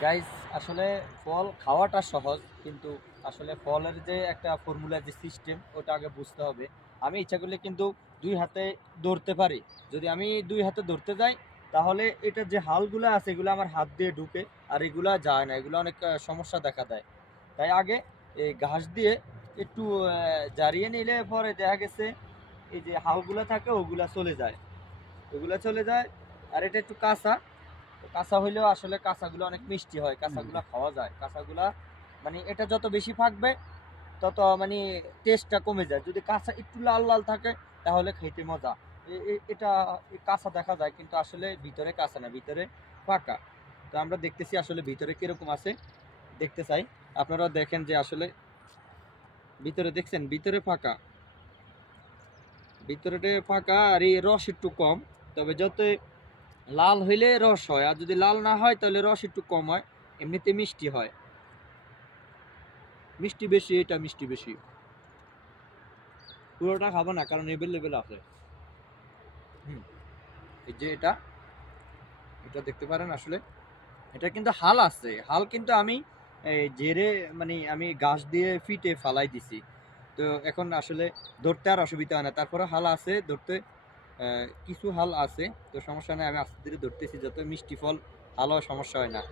Guys, আসলে ফল খাওয়াটা সহজ, কিন্তু আসলে ফলের যে একটা ফর্মুলা, যে সিস্টেম, ওটা আগে বুঝতে হবে। আমি ইচ্ছা করলে কিন্তু দুই হাতে ধরতে পারি। যদি আমি দুই হাতে ধরতে যাই, তাহলে এটা যে হালগুলো আছে এগুলো আমার হাত দিয়ে ঢুকে, আর এগুলা যায় না, এগুলো অনেক সমস্যা দেখা দেয়। তাই আগে এই ঘাস দিয়ে একটু জারিয়ে নিলে পরে দেখা গেছে এই যে হালগুলা থাকে ওগুলা চলে যায়, ওগুলা চলে যায়। আর এটা একটু কাঁচা, তো কাঁচা হইলেও আসলে কাঁচাগুলো অনেক মিষ্টি হয়, কাঁচাগুলা খাওয়া যায়। কাঁচাগুলা মানে এটা যত বেশি পাকবে তত মানে টেস্টটা কমে যায়। যদি কাঁচা একটু লাল লাল থাকে তাহলে খাইতে মজা। এটা কাঁচা দেখা যায়, কিন্তু আসলে ভিতরে কাঁচা না, ভিতরে পাকা। তো আমরা দেখতেছি আসলে ভিতরে কিরকম আছে, দেখতে চাই। আপনারাও দেখেন যে আসলে ভিতরে দেখছেন, ভিতরে ফাঁকা, ভিতরে ফাঁকা, আর এই রস একটু কম। তবে যত লাল হইলে রস হয়, আর যদি লাল না হয় তাহলে রস একটু কম হয়। এমনিতে মিষ্টি হয়, মিষ্টি বেশি, এটা মিষ্টি বেশি। পুরোটা খাবো না, কারণ এভেলেবেল আছে। হুম, এই যে এটা, এটা দেখতে পারেন আসলে, এটা কিন্তু হাল আছে, হাল কিন্তু আমি এই জেরে মানে আমি গাছ দিয়ে ফিটে ফালাই দিছি। তো এখন আসলে ধরতে আর অসুবিধা হয় না, তারপরে হাল আছে ধরতে। কিছু হাল আছে, তো সমস্যা নেই, আমি আস্তে ধীরে ধরতেছি। যত মিষ্টি ফল হালও সমস্যা হয় না,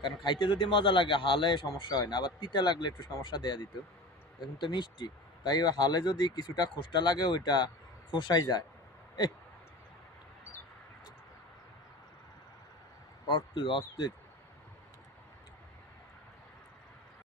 কারণ খাইতে যদি মজা লাগে হালে সমস্যা হয় না। আবার তিতা লাগলে একটু সমস্যা দেয়া দিত, এখন তো মিষ্টি। তাই ওই হালে যদি কিছুটা খোসটা লাগে ওইটা খোসাই যায়। এ অস্থির অস্থির।